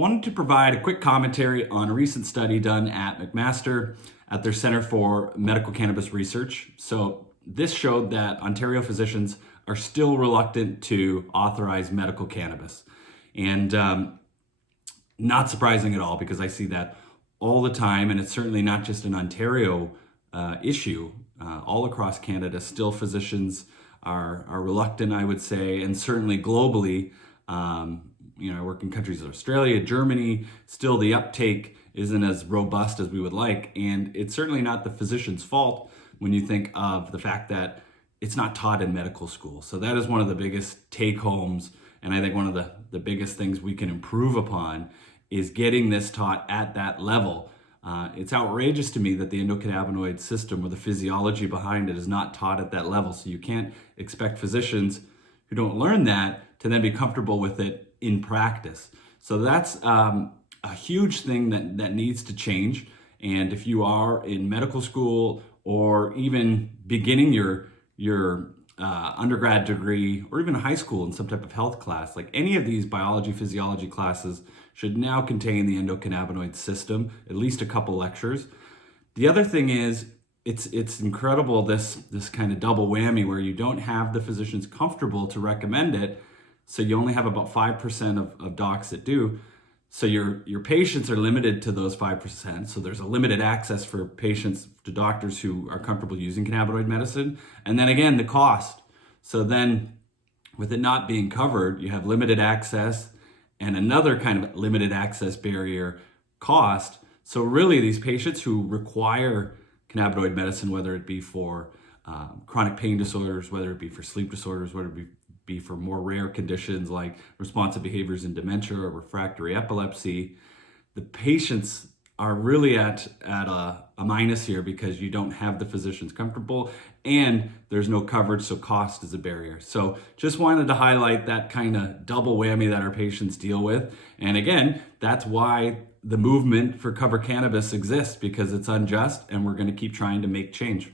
Wanted to provide a quick commentary on a recent study done at McMaster at their Center for Medical Cannabis Research. So this showed that Ontario physicians are still reluctant to authorize medical cannabis. And not surprising at all, because I see that all the time, and it's certainly not just an Ontario issue. All across Canada, still physicians are reluctant, I would say, and certainly globally. I work in countries of Australia, Germany, still the uptake isn't as robust as we would like. And it's certainly not the physician's fault when you think of the fact that it's not taught in medical school. So that is one of the biggest take homes. And I think one of the biggest things we can improve upon is getting this taught at that level. It's outrageous to me that the endocannabinoid system or the physiology behind it is not taught at that level. So you can't expect physicians who don't learn that to then be comfortable with it in practice. So that's a huge thing that needs to change. And if you are in medical school or even beginning your undergrad degree or even high school in some type of health class, like any of these biology, physiology classes should now contain the endocannabinoid system, at least a couple lectures. The other thing is, it's incredible, this kind of double whammy where you don't have the physicians comfortable to recommend it. So you only have about 5% of docs that do. So your patients are limited to those 5%. So there's a limited access for patients to doctors who are comfortable using cannabinoid medicine. And then again, the cost. So then with it not being covered, you have limited access and another kind of limited access barrier, cost. So really these patients who require cannabinoid medicine, whether it be for chronic pain disorders, whether it be for sleep disorders, whether it be for more rare conditions like responsive behaviors in dementia or refractory epilepsy, the patients are really at a minus here because you don't have the physicians comfortable and there's no coverage, so cost is a barrier. So just wanted to highlight that kind of double whammy that our patients deal with. And again, that's why the movement for Cover Cannabis exists, because it's unjust and we're going to keep trying to make change.